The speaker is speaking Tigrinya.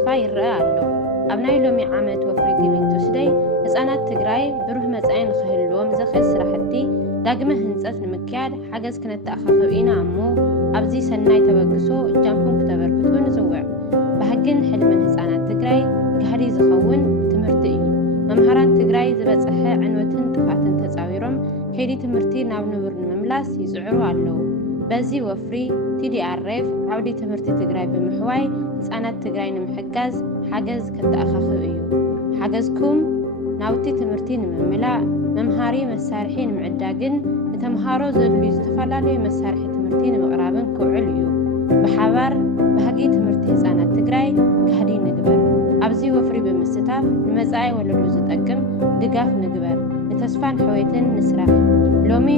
ተስፋ ይረአ ኣሎ። ኣብ ናይ ሎሚ ዓመት ወፍሪ ጊቪንግ ቱስደይ ህፃናት ትግራይ ብሩህ መጻኢ ንኽህልዎም ዝኽእል ስራሕቲ ዳግመ ህንፀት ንምክያድ ሓገዝ ክነተኣኻኽብ ኢና እሞ ኣብዚ ሰናይ ተበግሶ እጃምኩም ክተበርክቱ ንፅውዕ። ባህግን ሕልምን ህፃናት ትግራይ ጋህዲ ዝኸውን ትምህርቲ እዩ። መምሃራን ትግራይ ዝበፅሐ ዕንወትን ጥፋትን ተፃዊሮም ከይዲ ትምህርቲ ናብ ንቡር ንምምላስ ይፅዕሩ ኣለዉ። በዚ ወፍሪ TDRF ዓውዲ ትምህርቲ ትግራይ ብምሕዋይ ህፃናት ትግራይ ንምሕጋዝ ሓገዝ ከተኣኻኽብ እዩ። ሓገዝኩም ናውቲ ትምህርቲ ንምምላእ መምሃሪ መሳርሒ ንምዕዳግን ንተምሃሮ ዘድልዩ ዝተፈላለዩ መሳርሒ ትምህርቲ ንምቕራብን ክውዕል እዩ። ብሓባር ባህጊ ትምህርቲ ህፃናት ትግራይ ጋህዲ ንግበር። ኣብዚ ወፍሪ ብምስታፍ ንመጻኢ ወለዶ ዝጠቅም ድጋፍ ንግበር። ንተስፋን ሕወትን ንስራሕ። ሎሚ